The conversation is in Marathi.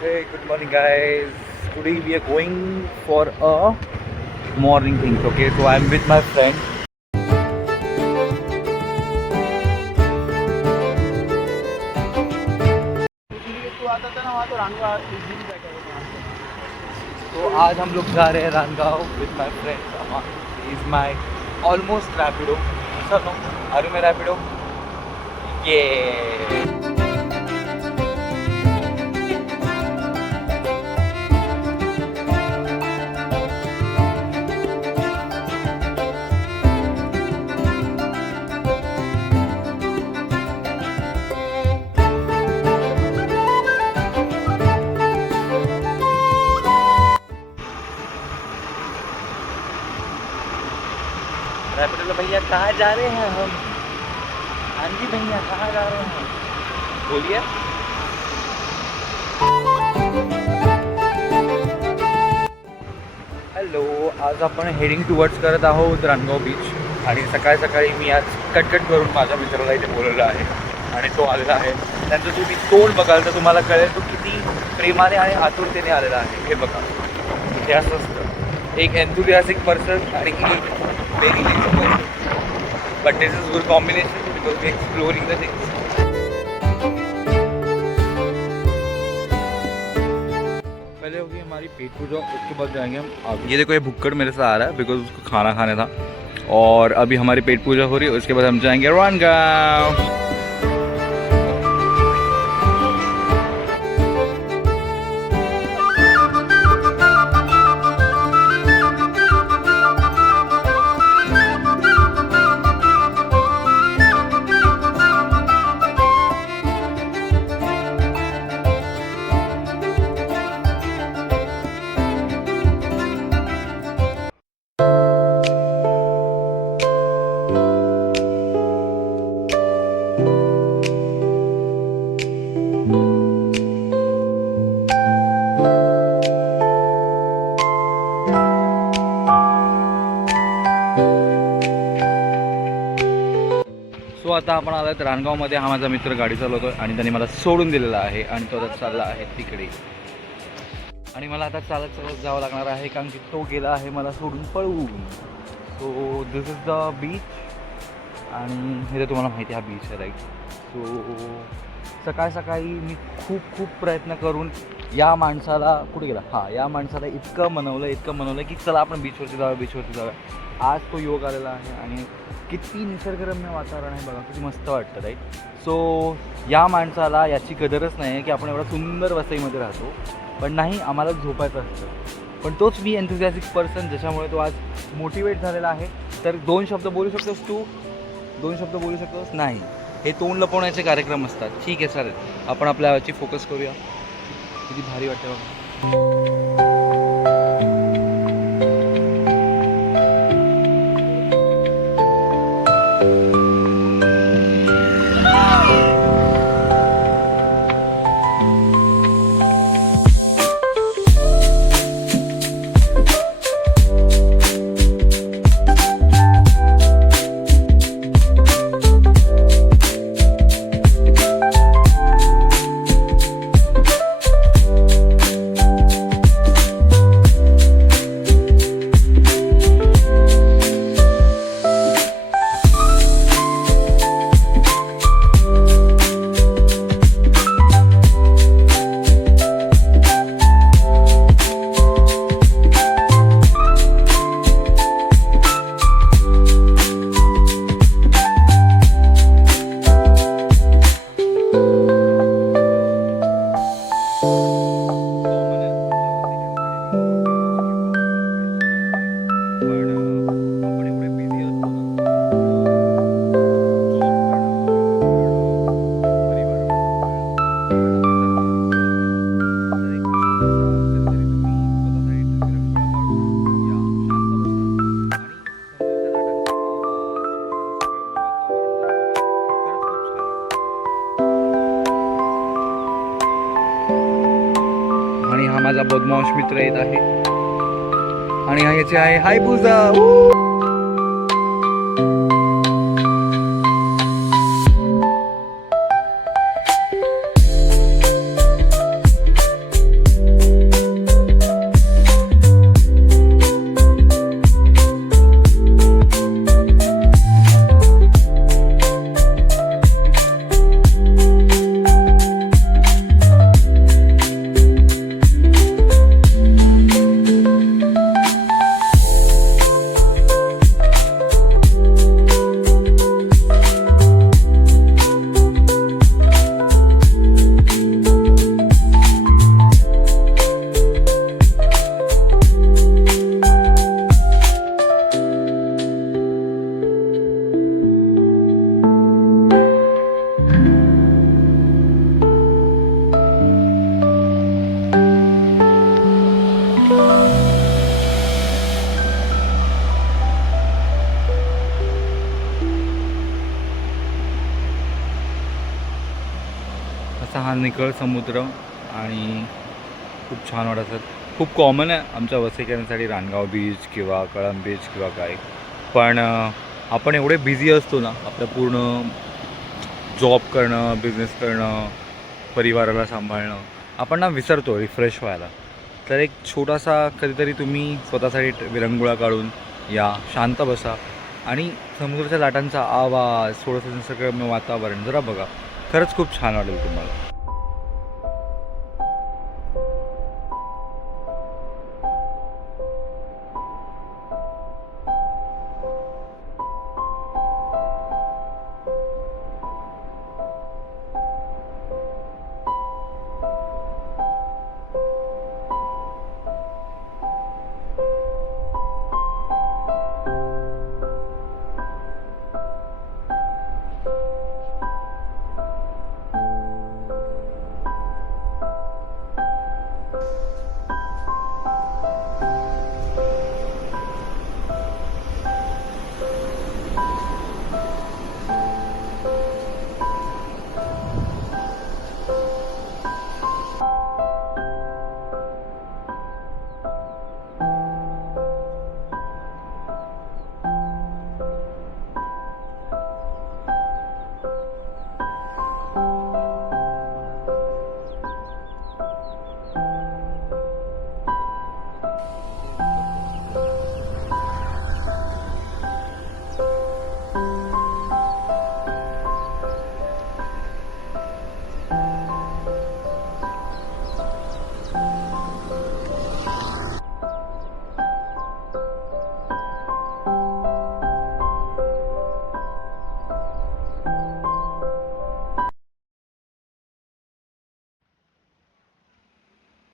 Hey, good morning, guys. Today we are going for a morning thing. Okay, so I'm with my friend. तो आज हम लोग जा रहे हैं रानगांव with my friend Aman. He is my almost rapido. Sir, no, are you my rapido? Yeah. Rapido भैया कहाँ जा रहे हैं हम? हाँ जी भैया कहाँ जा रहे हैं? बोलिए. हॅलो, आज आपण हेडिंग टुवर्ड्स करत आहोत रानगाव बीच. आणि सकाळी सकाळी मी आज कटकट करून माझ्या मित्राला इथे बोलवलं आहे आणि तो आलेला आहे. त्यांचं तुम्ही तोंड बघाल तर तुम्हाला कळेल तो किती प्रेमाने आणि आतुरतेने आलेला आहे. हे बघा, इथे असं असतं, एक एन्थुसियास्टिक पर्सन आणि एक very lazy person. But this is good combination because we're exploring the things. पहले होगी हमारी पेट पूजा, उसके बाद जाएंगे हम आगे. ये देखो, ये भुक्कड़ मेरे साथ आ रहा है बिकॉज उसको खाना खाने था. और अभी हमारी पेट पूजा हो रही है, उसके बाद हम जाएंगे रानगांव. सो आता आपण आलो आहे रानगावमध्ये. हा माझा मित्र गाडी चालवतो आणि त्याने मला सोडून दिलेला आहे आणि तो आता चालला आहे तिकडे. आणि मला आता चालत चालत जावं लागणार आहे कारण की तो गेला आहे मला सोडून पळून. So this is the beach आणि हे तर तुम्हाला माहिती आहे हा बीच आहे, राईट. सो सकाळी सकाळी मी खूप प्रयत्न करून या माणसाला कुठे गेला, या माणसाला इतकं मनवलं की चला आपण बीचवरती जाऊया. आज तो योग आलेला आहे आणि किती निसर्गरम्य वातावरण आहे बघा, किती मस्त वाटतं, राईट. सो या माणसाला याची कदरच नाही आहे की आपण एवढा सुंदर वसईमध्ये राहतो, पण नाही, आम्हाला झोपायचं असतं. पण तोच मी एन्थुसियास्टिक पर्सन ज्याच्यामुळे तो आज मोटिवेट झालेला आहे. तर 2 शब्द बोलू शकतोस तू? 2 शब्द बोलू शकतोस? नाही, हे तोंड लपवण्याचे कार्यक्रम असतात. ठीक आहे, चालेल, आपण आपल्या याची फोकस करूया. किती भारी वाटतं बघा. माझा बदमाश मित्र येत आहे आणि याचे आहे हाय पूजा. निखळ समुद्र आणि खूप छान वाटत असतात. खूप कॉमन आहे आमच्या वसईकरांसाठी रानगाव बीच किंवा कळंब बीच किंवा काय, पण आपण एवढे बिझी असतो ना, आपलं पूर्ण जॉब करणं, बिझनेस करणं, परिवाराला सांभाळणं, आपण ना विसरतो रिफ्रेश व्हायला. तर एक छोटासा कधीतरी तुम्ही स्वतःसाठी विरंगुळा काढून या, शांत बसा आणि समुद्राच्या लाटांचा आवाज, थोडंसं निसर्गरम्य वातावरण जरा बघा. खरंच खूप छान वाटेल तुम्हाला.